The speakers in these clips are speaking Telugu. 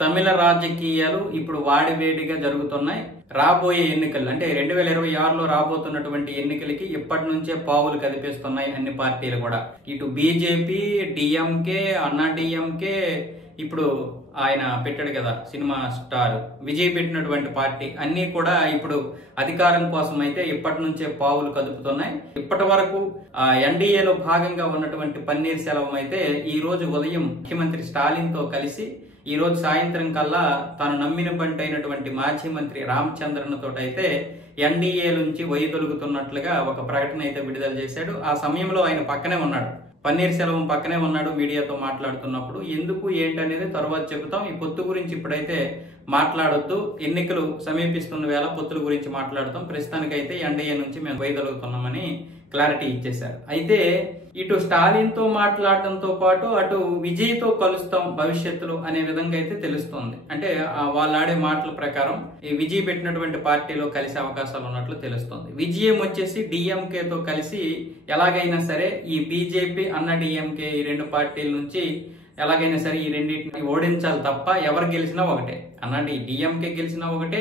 తమిళ రాజకీయాలు ఇప్పుడు వాడివేడిగా జరుగుతున్నాయి. రాబోయే ఎన్నికలు అంటే 2026లో రాబోతున్నటువంటి ఎన్నికలకి ఇప్పటి నుంచే పావులు కదిపిస్తున్నాయి అన్ని పార్టీలు కూడా. ఇటు బీజేపీ, డిఎంకే, అన్నా డిఎంకే, ఇప్పుడు ఆయన పెట్టాడు కదా సినిమా స్టార్ విజయ్ పెట్టినటువంటి పార్టీ అన్ని కూడా ఇప్పుడు అధికారం కోసం అయితే ఇప్పటి నుంచే పావులు కదుపుతున్నాయి. ఇప్పటి వరకు ఎన్డీఏలో భాగంగా ఉన్నటువంటి పన్నీర్ సెల్వం అయితే ఈ రోజు ఉదయం ముఖ్యమంత్రి స్టాలిన్ తో కలిసి ఈ రోజు సాయంత్రం కల్లా తాను నమ్మిన బంటి అయినటువంటి మాజీ మంత్రి రామచంద్రన్ తోటైతే ఎన్డీఏ నుంచి వైదొలుగుతున్నట్లుగా ఒక ప్రకటన అయితే విడుదల చేశాడు. ఆ సమయంలో ఆయన పక్కనే ఉన్నాడు, పన్నీర్ సెల్వం పక్కనే ఉన్నాడు మీడియాతో మాట్లాడుతున్నప్పుడు. ఎందుకు ఏంటనేది తర్వాత చెబుతాం. ఈ పొత్తు గురించి ఇప్పుడైతే మాట్లాడొద్దు, ఎన్నికలు సమీపిస్తున్న వేళ పొత్తుల గురించి మాట్లాడతాం. ప్రస్తుతానికైతే ఎన్డీఏ నుంచి మేము వైదొలుగుతున్నామని క్లారిటీ ఇచ్చేశారు. అయితే ఇటు స్టాలిన్ తో మాట్లాడటంతో పాటు అటు విజయ్ తో కలుస్తాం భవిష్యత్తులో అనే విధంగా అయితే తెలుస్తోంది. అంటే వాళ్ళు ఆడే మాటల ప్రకారం ఈ విజయ్ పెట్టినటువంటి పార్టీలో కలిసే అవకాశాలు ఉన్నట్లు తెలుస్తోంది. విజయం వచ్చేసి డిఎంకే తో కలిసి ఎలాగైనా సరే ఈ బీజేపీ అన్న డిఎంకే ఈ రెండు పార్టీల నుంచి ఎలాగైనా సరే ఈ రెండింటిని ఓడించాలి తప్ప ఎవరు గెలిచినా ఒకటే. అన్నది డిఎంకే గెలిచినా ఒకటే,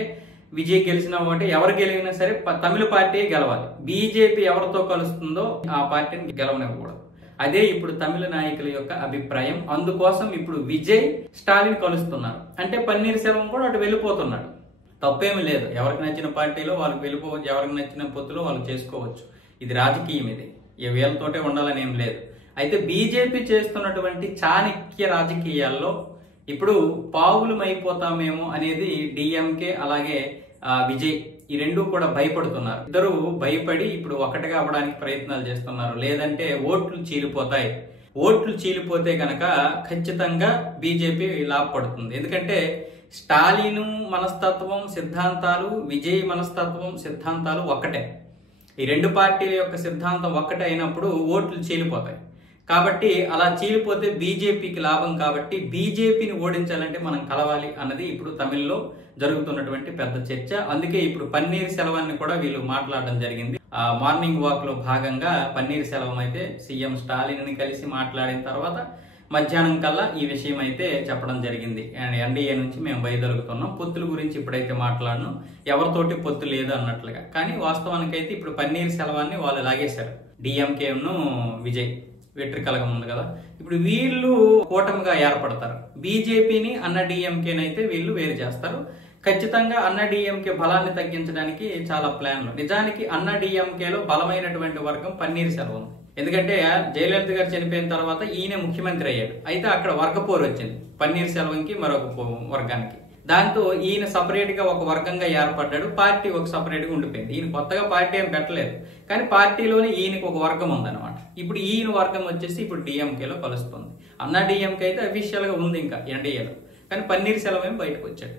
విజయ్ గెలిచినా ఒకటే, ఎవరు గెలిచినా సరే తమిళ పార్టీ గెలవాలి. బీజేపీ ఎవరితో కలుస్తుందో ఆ పార్టీని గెలవనివ్వకూడదు. అదే ఇప్పుడు తమిళ నాయకుల యొక్క అభిప్రాయం. అందుకోసం ఇప్పుడు విజయ్ స్టాలిన్ కలుస్తున్నారు. అంటే పన్నీర్ సెల్వం కూడా అటు వెళ్ళిపోతున్నాడు. తప్పేమీ లేదు, ఎవరికి నచ్చిన పార్టీలో వాళ్ళకి వెళ్ళిపోవచ్చు, ఎవరికి నచ్చిన పొత్తులో వాళ్ళు చేసుకోవచ్చు. ఇది రాజకీయం, ఇది వీళ్ళతోటే ఉండాలని ఏం లేదు. అయితే బీజేపీ చేస్తున్నటువంటి చాణక్య రాజకీయాల్లో ఇప్పుడు పావులమైపోతామేమో అనేది డిఎంకే అలాగే విజయ్ ఈ రెండు కూడా భయపడుతున్నారు. ఇద్దరు భయపడి ఇప్పుడు ఒకటిగా అవ్వడానికి ప్రయత్నాలు చేస్తున్నారు. లేదంటే ఓట్లు చీలిపోతాయి. ఓట్లు చీలిపోతే గనక ఖచ్చితంగా బీజేపీ లాభపడుతుంది. ఎందుకంటే స్టాలిన్ మనస్తత్వం సిద్ధాంతాలు, విజయ్ మనస్తత్వం సిద్ధాంతాలు ఒక్కటే. ఈ రెండు పార్టీల యొక్క సిద్ధాంతం ఒక్కటే అయినప్పుడు ఓట్లు చీలిపోతాయి. కాబట్టి అలా చీలిపోతే బీజేపీకి లాభం. కాబట్టి బీజేపీని ఓడించాలంటే మనం కలవాలి అన్నది ఇప్పుడు తమిళ్లో జరుగుతున్నటువంటి పెద్ద చర్చ. అందుకే ఇప్పుడు పన్నీర్ సెల్వాన్ని కూడా వీళ్ళు మాట్లాడడం జరిగింది. మార్నింగ్ వాక్ లో భాగంగా పన్నీర్ సెల్వం అయితే సీఎం స్టాలిన్ ని కలిసి మాట్లాడిన తర్వాత మధ్యాహ్నం కల్లా ఈ విషయం అయితే చెప్పడం జరిగింది. ఎన్డీఏ నుంచి మేము వైదొలుగుతున్నాం, పొత్తుల గురించి ఇప్పుడైతే మాట్లాడను, ఎవరితోటి పొత్తు లేదు అన్నట్లుగా. కానీ వాస్తవానికైతే ఇప్పుడు పన్నీర్ సెల్వాన్ని వాళ్ళు లాగేశారు. డిఎంకేను విజయ్ వెట్రి కలగం ఉంది కదా, ఇప్పుడు వీళ్ళు కూటమిగా ఏర్పడతారు. బీజేపీని అన్న డిఎంకేనైతే వీళ్ళు వేరు చేస్తారు. ఖచ్చితంగా అన్న డిఎంకే బలాన్ని తగ్గించడానికి చాలా ప్లాన్లు. నిజానికి అన్న డిఎంకేలో బలమైనటువంటి వర్గం పన్నీర్ సెల్వం. ఎందుకంటే జయలలిత గారు చనిపోయిన తర్వాత ఈయన ముఖ్యమంత్రి అయ్యాడు. అయితే అక్కడ వర్గపోరు వచ్చింది పన్నీర్ సెల్వంకి మరొక వర్గానికి. దాంతో ఈయన సపరేట్ గా ఒక వర్గంగా ఏర్పడ్డాడు, పార్టీ ఒక సపరేట్ గా ఉండిపోయింది. ఈయన కొత్తగా పార్టీ ఏం పెట్టలేదు, కానీ పార్టీలోనే ఈయనకి ఒక వర్గం ఉందన్నమాట. ఇప్పుడు ఈయన వర్గం వచ్చేసి ఇప్పుడు డిఎంకేలో కలుస్తుంది. అన్నా డిఎంకే అయితే అఫీషియల్ గా ఉంది ఇంకా ఎన్డీఏలో, కానీ పన్నీర్ సెల్వం బయటకు వచ్చాడు.